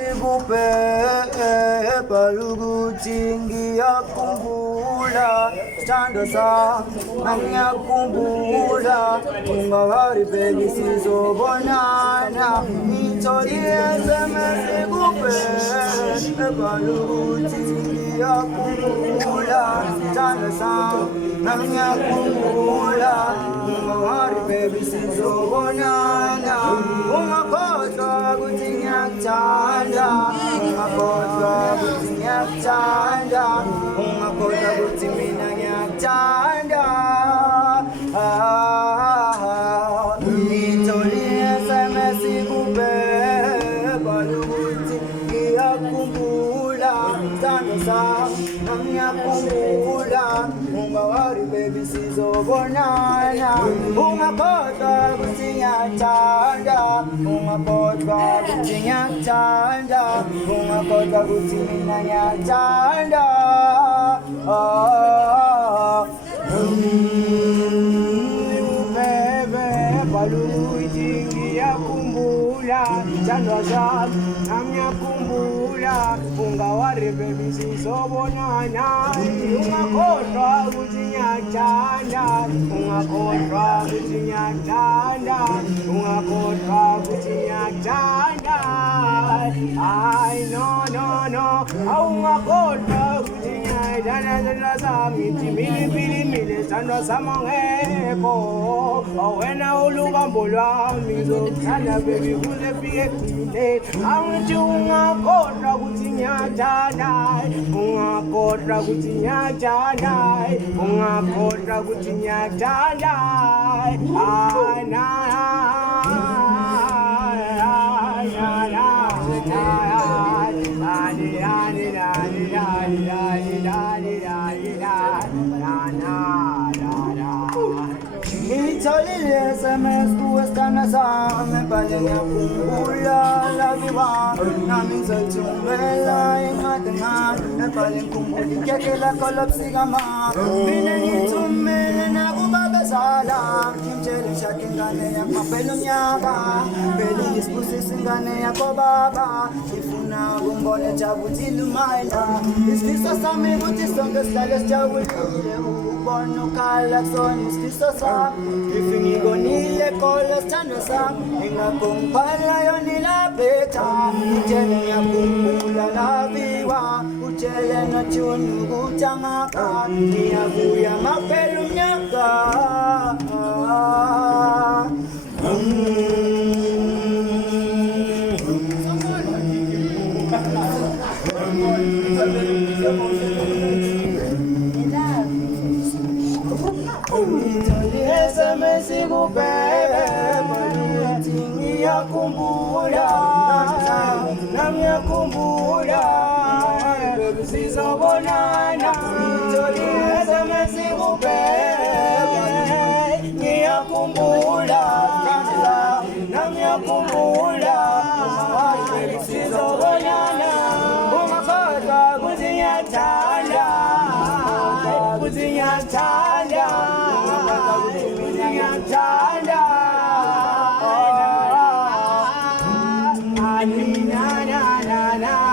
sikuphepa ukuthi ngiyakhumbula sithando sami ngiyakhumbula ungawari baby sizobonana ngitholile sikuphepa ukuthi ngiyakhumbula sithando sami ngiyakhumbula ungawari baby sizobonana ungakhohlwa ukuthi ngiyakuthanda ungakhohlwa ukuthi ngiyakuthanda ungakhohlwa ukuthi mina ngiyakuthanda ngitholile SMS ikubheba ukuthi ngiyakhumbula sithando sami ngiyakhumbula ungawari baby sizobonana ungakhohlwa ukuthi ngiyakuthanda ungakhohlwa ukuthi ngiyakuthanda ungakhohlwa ukuthi mina ngiyakuthanda ubebe baluthi ngiyakhumbula sithando sami ngiyakhumbula ungawari baby sizobonana ungakhohlwa ukuthi ngiyakuthanda ungakhohlwa ukuthi ngiyakuthanda ungakhohlwa ukuthi ngiyakuthanda ay no awungakhohlwa ukuthi ngiyakuthanda sami timilipili sithando sami ngekho wena ulukambo lwami ngizokuthanda baby kuze fike ekugcineni angithi ungakhohlwa ukuthi ngiyakuthanda ungakhohlwa ukuthi ngiyakuthanda ungakhohlwa ukuthi ngiyakuthanda ngitholile SMS kuwesithando sami ebhale ngiyakhumbula love wami nami ngizoyithumela incwadi ngami ebhale ngikhumbula ikhekhe lakho lobusika mama mina ngithumele nakubabezala ngimtshele ngishade ingane yakho phela unyaka phela ngisibusisa ingane yakho baba ngifuna ukumbona ejabulile umayela isifiso sami ukuthi sonke sihlale sijabulile ukubona ukhala kusona isifiso sami if ngikonile kolo sithando sami ingakho ngiphala yona ilaphetha ngitshele ngiyakhumbula laviwa utshele noJune ukuthi angaka ngiyabuya maphela umnyaka SMS ikubheba ukuthi ngiyakhumbula ngiyakhumbula baby sizobonana ngitholile SMS ikubheba ngiyakhumbula ngiyakhumbula baby sizobonana ungakhohlwa ukuthi ngiyakuthanda ukuthi ngiyakuthanda ngiyakuthanda na na na na